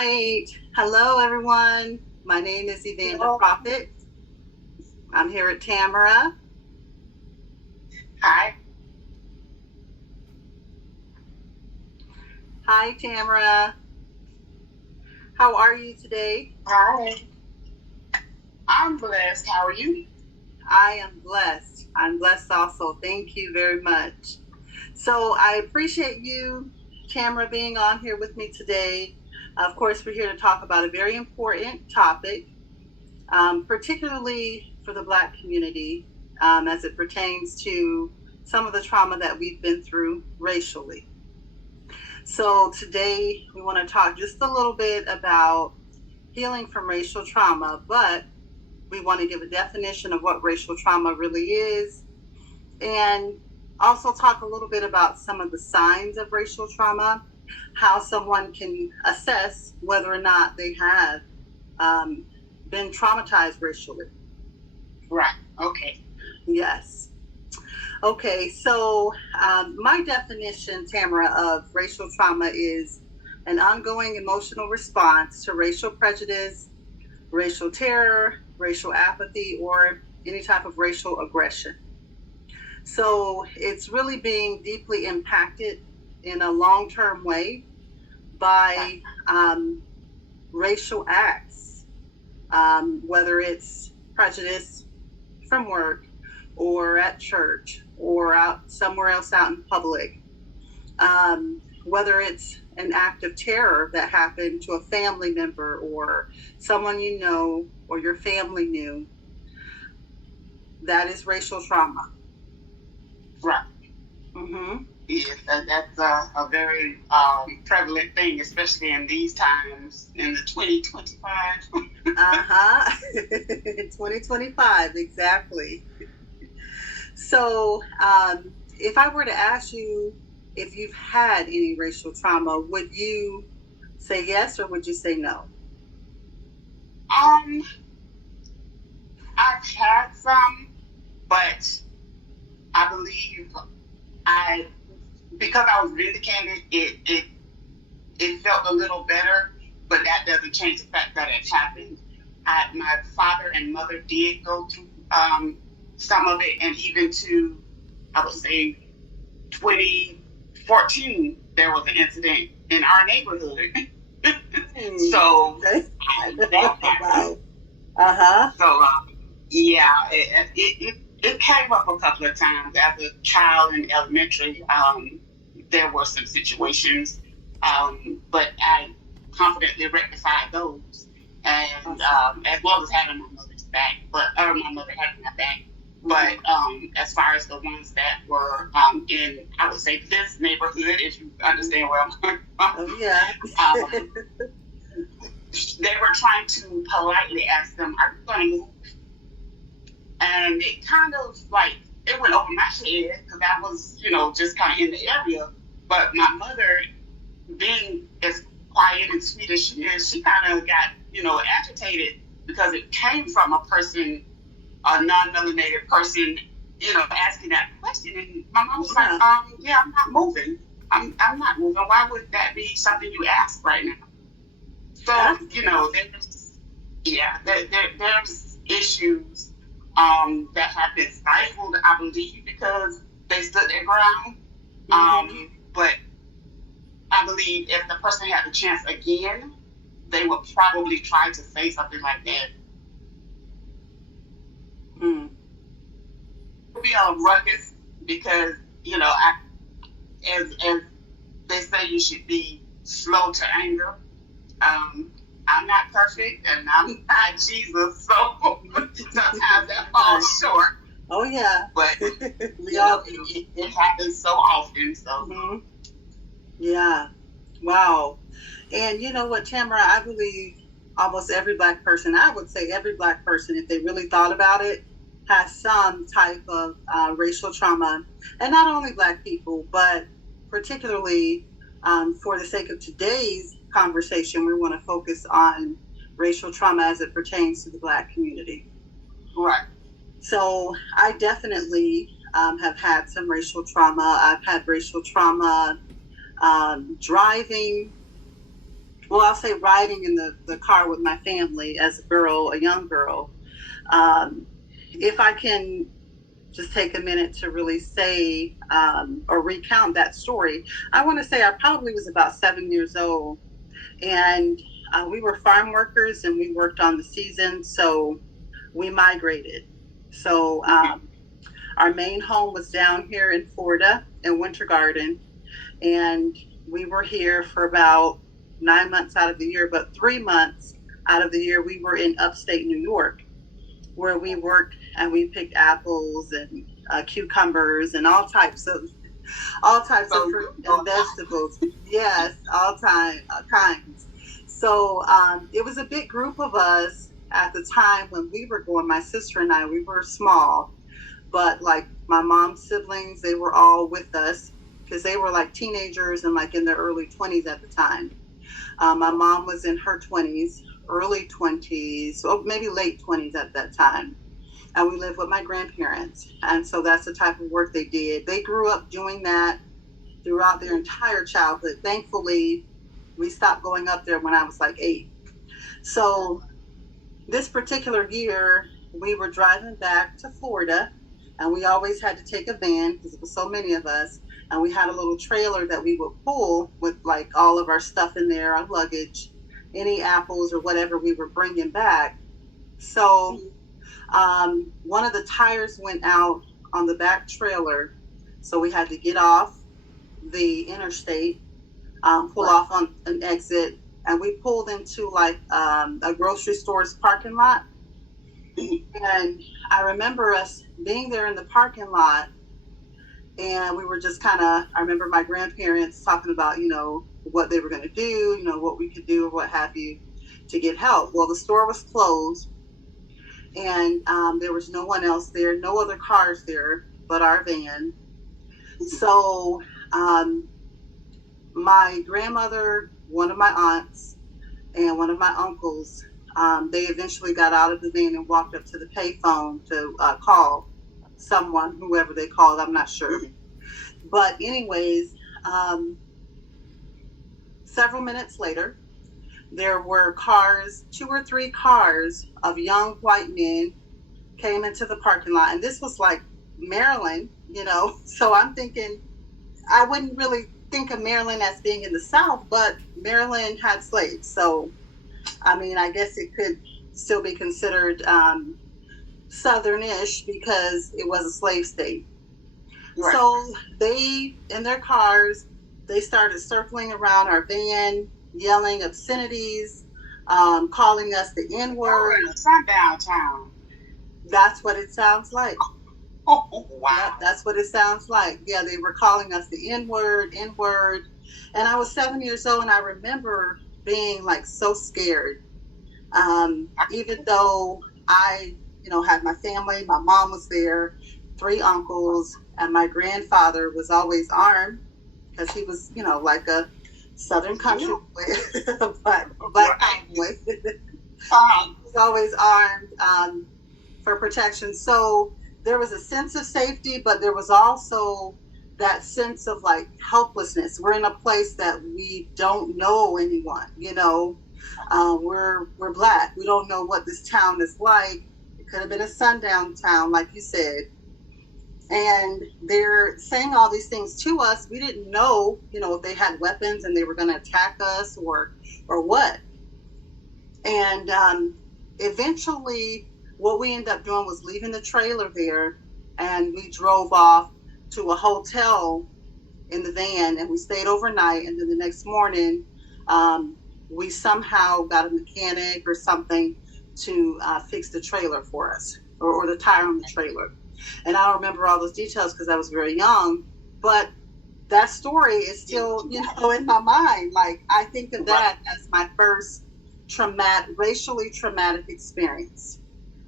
Right. Hello, everyone. My name is Evander Hello. Prophet. I'm here with Tamara. Hi. Hi, Tamara. How are you today? Hi. I'm blessed. How are you? I am blessed. I'm blessed also. Thank you very much. So I appreciate you, Tamara, being on here with me today. Of course, we're here to talk about a very important topic, particularly for the Black community, as it pertains to some of the trauma that we've been through racially. So today we want to talk just a little bit about healing from racial trauma, but we want to give a definition of what racial trauma really is, and also talk a little bit about some of the signs of racial trauma, how someone can assess whether or not they have um, been traumatized racially. Right. Okay. Yes. Okay, so my definition, Tamara, of racial trauma is an ongoing emotional response to racial prejudice, racial terror, racial apathy, or any type of racial aggression. So it's really being deeply impacted in a long-term way by racial acts, whether it's prejudice from work or at church or out somewhere else out in public, whether it's an act of terror that happened to a family member or someone you know or your family knew, that is racial trauma. Right. Mm-hmm. Yes, that's a very prevalent thing, especially in these times in the 2025. Uh-huh. 2025, exactly. So, if I were to ask you if you've had any racial trauma, would you say yes or would you say no? Um, I've had some, but I believe I because I was vindicated, it felt a little better, but that doesn't change the fact that it happened. My father and mother did go through some of it, and even to, I would say, 2014, there was an incident in our neighborhood. So Okay. that happened. Wow. Uh-huh. So, yeah, it came up a couple of times as a child in elementary. There were some situations, but I confidently rectified those, and as well as having my mother's back, or my mother having my back. But as far as the ones that were in, I would say this neighborhood, if you understand where I'm coming from, Oh, yeah. they were trying to politely ask them, "Are you going to move?" And it kind of like it went over my head because I was, just kind of in the area. But my mother, being as quiet and sweet as she is, she kind of got, agitated because it came from a person, a non-melanated person, asking that question. And my mom was like, yeah, I'm not moving. I'm not moving. Why would that be something you ask right now? So, there's issues that have been stifled, I believe, because they stood their ground. But I believe if the person had the chance again, they would probably try to say something like that. It would be a ruckus because, as they say, you should be slow to anger. I'm not perfect and I'm not Jesus, so sometimes that falls short. Oh, yeah. But it happens so often. So yeah. Wow. And you know what, Tamara, I believe almost every Black person, I would say every Black person, if they really thought about it, has some type of racial trauma. And not only Black people, but particularly for the sake of today's conversation, we want to focus on racial trauma as it pertains to the Black community. Right. So I definitely have had some racial trauma. I've had racial trauma driving. well, I'll say riding in the car with my family as a girl, a young girl. Um, if I can just take a minute to really say or recount that story, I want to say I probably was about 7 years old, and we were farm workers and we worked on the season, so we migrated. So our main home was down here in Florida in Winter Garden, and we were here for about 9 months out of the year, but 3 months out of the year we were in upstate New York, where we worked and we picked apples and cucumbers and all types of fruit and vegetables. Yes, all time kinds. So it was a big group of us at the time when we were going. My sister and I, we were small, but like my mom's siblings, they were all with us because they were like teenagers and like in their early 20s at the time. My mom was in her 20s, early 20s, or maybe late 20s at that time. And we lived with my grandparents. And so that's the type of work they did. They grew up doing that throughout their entire childhood. Thankfully, we stopped going up there when I was like 8. So this particular year, we were driving back to Florida, and we always had to take a van because it was so many of us. And we had a little trailer that we would pull with like all of our stuff in there, our luggage, any apples or whatever we were bringing back. So one of the tires went out on the back trailer, so we had to get off the interstate, pull off on an exit, and we pulled into like a grocery store's parking lot. And I remember us being there in the parking lot, and we were just kind of, I remember my grandparents talking about, what they were going to do, what we could do or what have you to get help. Well, the store was closed, and there was no one else there, no other cars there but our van. So my grandmother, one of my aunts, and one of my uncles, they eventually got out of the van and walked up to the payphone to call someone, whoever they called, I'm not sure. But anyways, several minutes later, there were cars, 2 or 3 cars of young white men came into the parking lot. And this was like Maryland, so I'm thinking, I wouldn't really think of Maryland as being in the South, but Maryland had slaves. So, I mean, I guess it could still be considered Southernish because it was a slave state. Right. So they, in their cars, they started circling around our van, yelling obscenities, calling us the N-word. It's not downtown. That's what it sounds like. Oh, wow. Yep, that's what it sounds like. Yeah, they were calling us the N-word. And I was 7 years old, and I remember being like so scared. Even though I, had my family, my mom was there, 3 uncles, and my grandfather was always armed because he was, like a Southern country boy, black cowboy. He was always armed for protection. So there was a sense of safety, but there was also that sense of like helplessness. We're in a place that we don't know anyone, we're Black. We don't know what this town is like. It could have been a sundown town, like you said. And they're saying all these things to us. We didn't know, if they had weapons and they were going to attack us or what. And eventually, what we ended up doing was leaving the trailer there, and we drove off to a hotel in the van, and we stayed overnight. And then the next morning, we somehow got a mechanic or something to fix the trailer for us, or the tire on the trailer. And I don't remember all those details because I was very young, but that story is still, in my mind. Like, I think of that as my first racially traumatic experience.